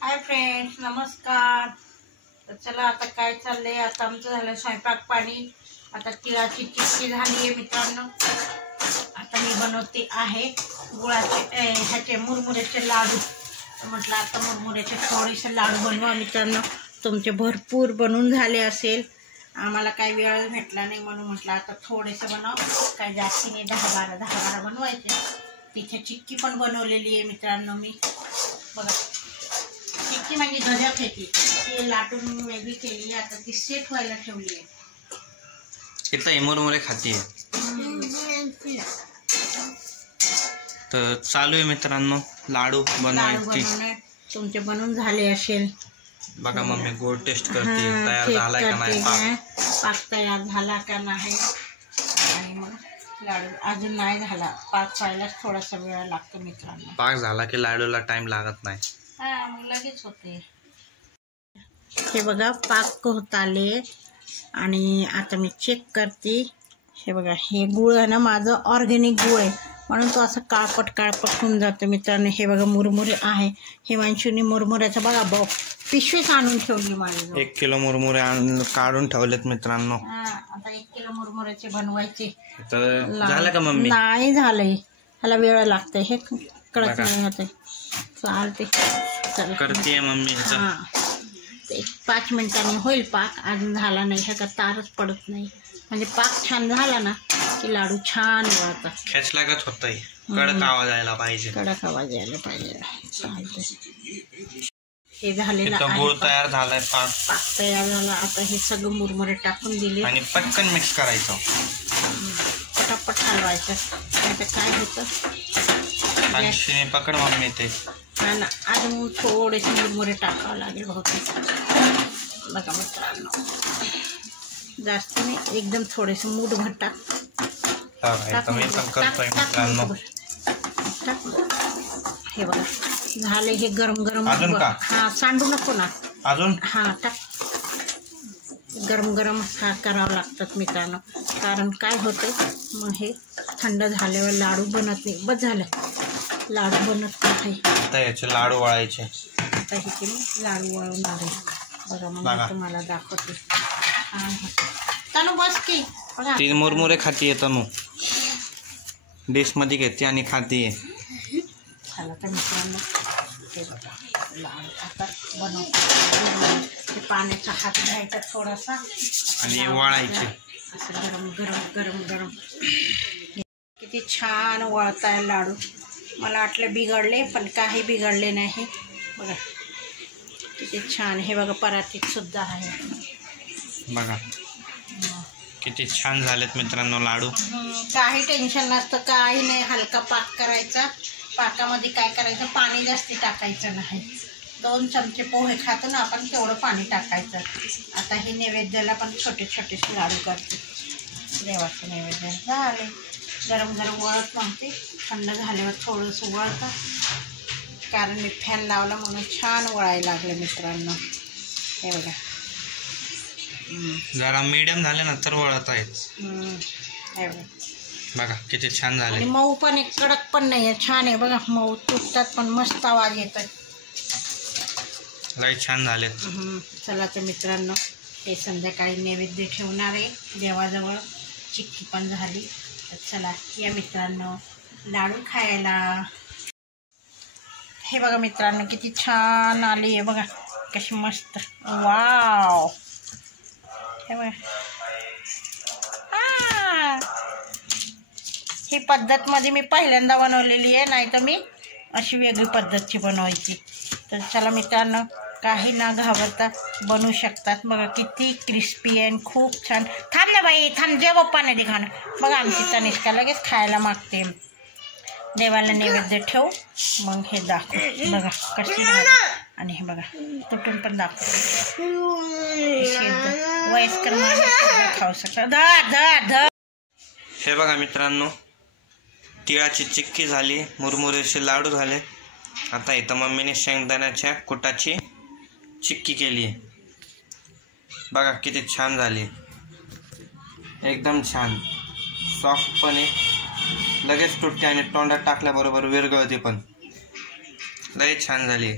Hi friends, नमस्कार। तर चला आता काय चाललंय, आता आमचं झालं स्वयंपाक पाणी। आता तिळाची चिक्की झाली आहे मित्रांनो। आता मी बनवते आहे गुळाचे ह्याचे मुरमुऱ्याचे लाडू। म्हटलं आता मुरमुऱ्याचे थोडेसे लाडू बनवा मित्रांनो। तुमचे भरपूर बनवून झाले असेल, आम्हाला काही वेळ भेटला नाही म्हणून म्हटलं आता थोडेसे बनव, काय जास्ती नाही, 10-12 बनवायचे। तिथे चिक्की पण बनवलेली आहे मित्रांनो मी, बघा। चिक्की म्हणजे गजक आहे ती लाटून वेगळी केली, आता ती सेट व्हायला ठेवली आहे। इथं मुरमुरे खाती आहे तर चालू आहे मित्रांनो लाडू बनवायचे। तुमचे बनवून झाले असेल, बघा मम्मी गोड टेस्ट करते, तयार झाला का नाही, पाक तयार झाला का नाही। आणि मग लाडू अजून नाही झाला, पाक व्हायलाच थोडासा वेळ लागतो मित्रांनो। पाक झाला की लाडूला टाइम लागत नाही, मग लगेच होते। हे बघा पाक होत आले आणि आता मी चेक करते। हे बघा, हे गुळ आहे ना, माझं ऑर्गॅनिक गुळ आहे म्हणून तो असं काळपट होऊन जातो मित्रांनो। हे बघा मुरमुरे आहे, हे मानशुनी मुरमुऱ्याचं बघा पिशवीच आणून ठेवली माझी। 1 किलो मुरमुरे काढून ठेवलेत मित्रांनो। आता 1 किलो मुरमुऱ्याचे बनवायचे। झालं का मम्मी? नाही झालंय, ह्याला वेळ लागतंय, हे कळत नाही होते। चालते, चला करते मम्मी। 5 मिनिटांनी होईल पाक, अजून झाला नाही, ह्याचा तारच पडत नाही। म्हणजे पाक छान झाला ना की लाडू छान वळतात, खेचल्यागत होतंय, कडक आवाज यायला पाहिजे, कडक आवाज यायला पाहिजे। चालते, हे झालेलं गुळ तयार झालाय, पाक तयार झाला। आता हे सगळं मुरमुरे टाकून दिले आणि पटकन मिक्स करायचं, पटापट हलवायचं, नाही तर काय होतं पकड मम्मी ते ना, अजून थोडेसे मुरमुरे टाकावं लागेल बहुतेक। बघा मित्रांनो, जास्त नाही, एकदम थोडेसे मूठभर टाक। हे बघा झाले, हे गरम गरम। हा, सांडू नको ना अजून, हा टाक। गरम गरम हा करावं लागतात मित्रांनो, कारण काय होतं मग हे थंड झाल्यावर लाडू बनत नाही। बस झालं, लाडू बनत नाही। आता याचे लाडू वळायचे, आता हे मी लाडू वळवणार आहे। बघा मग तुम्हाला दाखवते। तनु बस की, 3 मुरमुरे खातीये तनु, डिश मध्ये घेते आणि खातीये। चला तर मित्रांनो, हे बघा लाडू आता बनवते। पाण्याचा हात घ्यायचा थोडासा आणि वळायचे, असं गरम गरम गरम गरम। किती छान वळताय लाडू, मला वाटलं बिघडले पण काही बिघडले नाही। बघा किती छान, हे बघा परातीत सुद्धा आहे, बघा किती छान झालेत मित्रांनो लाडू। काही टेन्शन नसतं, काही नाही, हलका पाक करायचा। पाकामध्ये काय करायचं, पाणी जास्ती टाकायचं नाही। 2 चमचे पोहे खातो ना आपण, तेवढं पाणी टाकायचं। आता हे नैवेद्याला पण छोटे छोटेसे लाडू करते, देवाचं नैवेद्य झाले। गरम गरम वळत नव्हते, थंड झाल्यावर थोडंसं वळतं, कारण मी फॅन लावला म्हणून छान वळायला लागले मित्रांनो। हे बघा जरा मीडियम झाले ना तर वळत आहेत। हे बघा किती छान झाले, आणि मऊ पण आहे, कडक पण नाही आहे, छान आहे। बघा मऊ तुटतात पण मस्त आवाज येतोय, लय छान झालेत। चला तर मित्रांनो, हे संध्याकाळी नैवेद्य ठेवणार आहे देवाजवळ। चिक्की पण झाली, तर चला या मित्रांनो लाडू खायला। हे बघा मित्रांनो किती छान आली आहे, बघा कशी मस्त, वाव। हे बघा, ही पद्धत मध्ये मी पहिल्यांदा बनवलेली आहे, नाही तर मी अशी वेगळी पद्धतची बनवायची। तर चला मित्रांनो, काही ना घाबरता बनवू शकतात। बघा किती क्रिस्पी आहे, खूप छान। थांब ना बाई, थांब, जे पप्पाने दे खाणं। बघा आमची तनिष्का लगेच खायला मागते। देवाला नैवेद्य ठेवू मग हे दाखव, बघा कशी आणि हे बघा तुटून पण दाखव, वयस्कर माणूस खाऊ शकतात। हे बघा मित्रांनो, तिळाची चिक्की झाली, मुरमुरेचे लाडू झाले। आता इथं मम्मीने शेंगदाण्याच्या कुटाची चिक्की केली आहे, बघा किती छान झाली, एकदम छान, सॉफ्ट पण आहे, लगेच तुटते आणि तोंडात टाकल्याबरोबर विरघळते पण, लय छान झाली।